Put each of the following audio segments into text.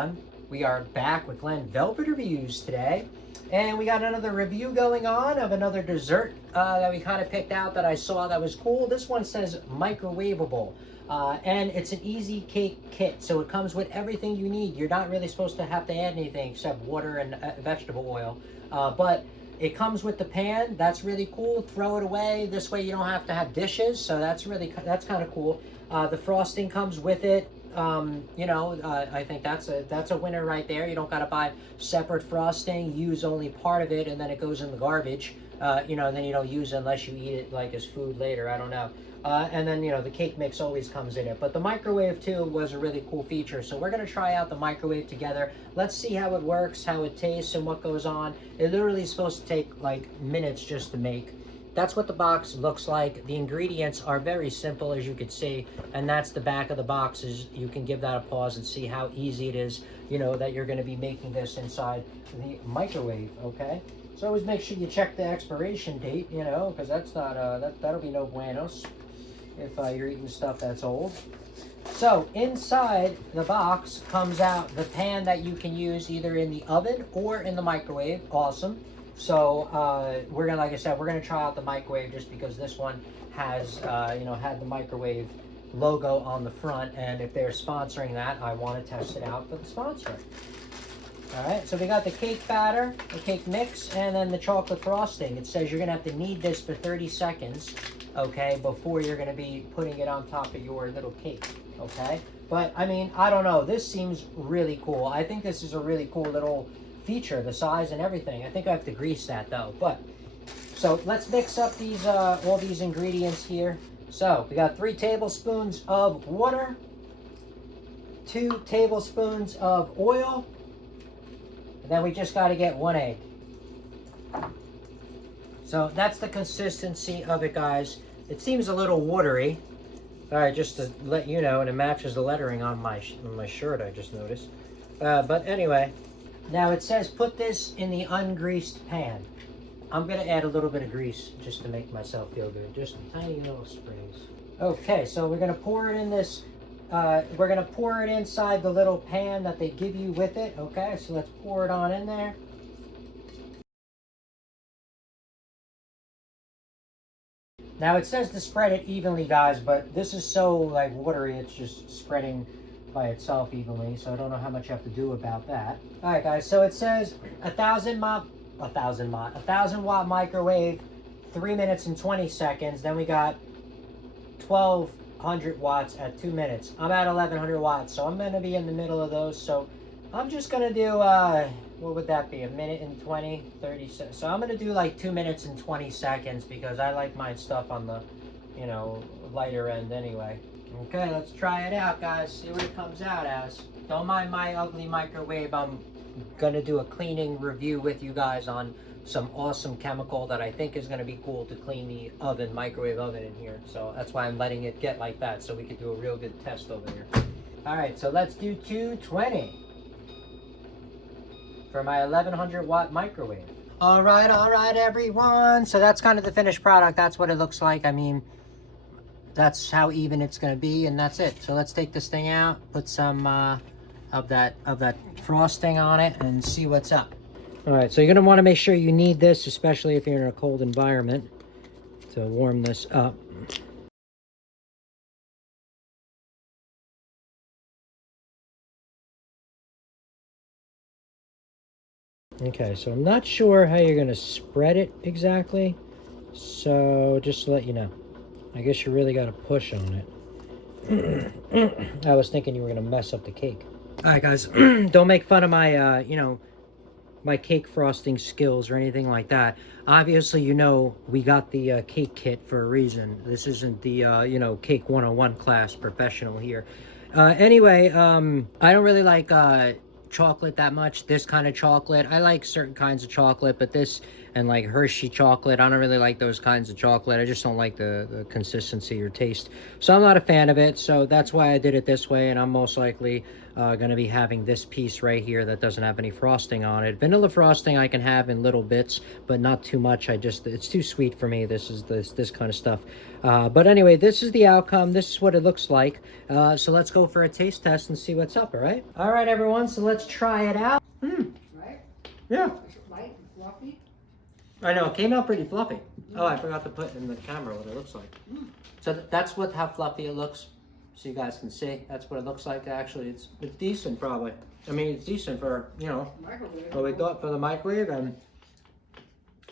everyone. We are back with Glenn Velvet Reviews today. And we got another review going on of another dessert that we kind of picked out that I saw that was cool. This one says microwavable. And it's an easy cake kit. So it comes with everything you need. You're not really supposed to have to add anything except water and vegetable oil. But it comes with the pan. That's really cool. Throw it away. This way you don't have to have dishes. So that's kind of cool. The frosting comes with it. I think that's a winner right there. You don't got to buy separate frosting. Use only part of it, and then it goes in the garbage. And then you don't use it unless you eat it like as food later. I don't know. And then the cake mix always comes in it. But the microwave too was a really cool feature. So we're gonna try out the microwave together. Let's see how it works, how it tastes, and what goes on. It literally is supposed to take like minutes just to make. That's what the box looks like. The ingredients are very simple, as you can see, and that's the back of the box. You can give that a pause and see how easy it is, that you're going to be making this inside the microwave, okay? So always make sure you check the expiration date, because that's not, that'll be no buenos if you're eating stuff that's old. So inside the box comes out the pan that you can use either in the oven or in the microwave. Awesome. So like I said, we're gonna try out the microwave just because this one has, had the microwave logo on the front, and if they're sponsoring that, I want to test it out for the sponsor. All right, so we got the cake batter, the cake mix, and then the chocolate frosting. It says you're gonna have to knead this for 30 seconds, okay, before you're gonna be putting it on top of your little cake, okay? But I mean, I don't know. This seems really cool. I think this is a really cool little feature, the size and everything. I think I have to grease that though. But so let's mix up these all these ingredients here. So we got 3 tablespoons of water, 2 tablespoons of oil, and then we just got to get 1 egg. So that's the consistency of it, guys. It seems a little watery. All right, just to let you know, and it matches the lettering on my shirt, I just noticed. But anyway, now it says put this in the ungreased pan. I'm gonna add a little bit of grease just to make myself feel good, just tiny little sprays. Okay, so we're gonna pour it in this, we're gonna pour it inside the little pan that they give you with it, okay? So let's pour it on in there. Now it says to spread it evenly, guys, but this is so like watery, it's just spreading by itself evenly, so I don't know how much you have to do about that. All right, guys, so it says 1,000 watt microwave, 3 minutes and 20 seconds. Then we got 1,200 watts at 2 minutes. I'm at 1,100 watts, so I'm gonna be in the middle of those. So I'm just gonna do, what would that be? 1 minute and 20, 30 seconds. So I'm gonna do like 2 minutes and 20 seconds because I like my stuff on the, lighter end anyway. Okay, let's try it out, guys. See what it comes out as. Don't mind my ugly microwave. I'm gonna do a cleaning review with you guys on some awesome chemical that I think is gonna be cool to clean the oven, microwave oven in here. So that's why I'm letting it get like that so we can do a real good test over here. All right, so let's do 220 for my 1,100 watt microwave. All right, everyone. So that's kind of the finished product. That's what it looks like. I mean, that's how even it's going to be, and that's it. So let's take this thing out, put some of that frosting on it, and see what's up. All right, so you're going to want to make sure you knead this, especially if you're in a cold environment, to warm this up. Okay, so I'm not sure how you're going to spread it exactly, so just to let you know. I guess you really got to push on it. I was thinking you were going to mess up the cake. All right, guys, don't make fun of my, my cake frosting skills or anything like that. Obviously, we got the cake kit for a reason. This isn't the, Cake 101 class professional here. Anyway, I don't really like chocolate that much, this kind of chocolate. I like certain kinds of chocolate, but this and like Hershey chocolate, I don't really like those kinds of chocolate. I just don't like the consistency or taste, so I'm not a fan of it. So that's why I did it this way, and I'm most likely going to be having this piece right here that doesn't have any frosting on it. Vanilla frosting I can have in little bits, but not too much. It's too sweet for me. This kind of stuff. But anyway, this is the outcome. This is what it looks like. So let's go for a taste test and see what's up, all right? All right, everyone, so let's try it out. Right? Yeah. Is it light and fluffy? I know, it came out pretty fluffy. Oh, I forgot to put in the camera what it looks like. So that's how fluffy it looks. So you guys can see, that's what it looks like. Actually, it's decent probably. I mean, it's decent for, you know, Microwave. what we thought for the microwave, and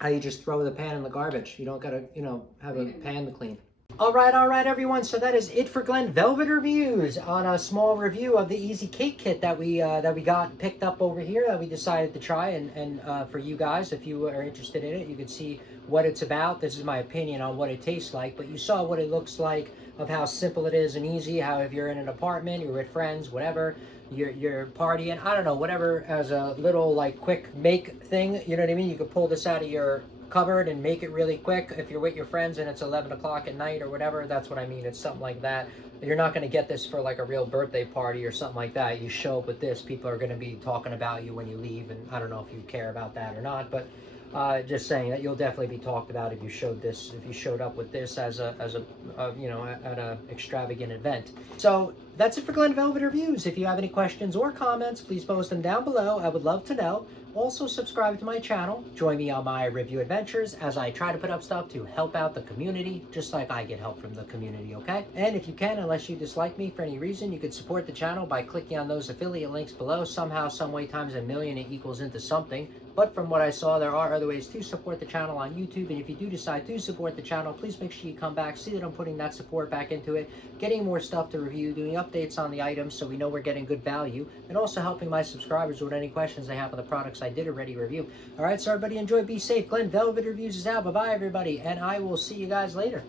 how you just throw the pan in the garbage. You don't gotta, you know, have a pan to clean. All right, everyone. So that is it for Glen Velvet Reviews on a small review of the Easy Cake Kit that we got picked up over here that we decided to try. And for you guys, if you are interested in it, you can see what it's about. This is my opinion on what it tastes like, but you saw what it looks like, of how simple it is and easy. How if you're in an apartment, you're with friends, whatever, you're partying, I don't know, whatever, as a little like quick make thing. You know what I mean? You could pull this out of your cupboard and make it really quick if you're with your friends and it's 11 o'clock at night or whatever. That's what I mean. It's something like that. You're not going to get this for like a real birthday party or something like that. You show up with this, people are going to be talking about you when you leave, and I don't know if you care about that or not, but just saying that you'll definitely be talked about if you showed up with this as a you know, at a extravagant event. So that's it for Glen Velvet Reviews. If you have any questions or comments, please post them down below. I would love to know. Also, subscribe to my channel. Join me on my review adventures as I try to put up stuff to help out the community, just like I get help from the community, okay? And if you can, unless you dislike me for any reason, you could support the channel by clicking on those affiliate links below. Somehow, some way, times a million, it equals into something. But from what I saw, there are other ways to support the channel on YouTube. And if you do decide to support the channel, please make sure you come back, see that I'm putting that support back into it, getting more stuff to review, doing updates on the items so we know we're getting good value, and also helping my subscribers with any questions they have on the products I did already review. All right, so everybody enjoy, be safe. Glen Velvet Reviews is out. Bye-bye, everybody, and I will see you guys later.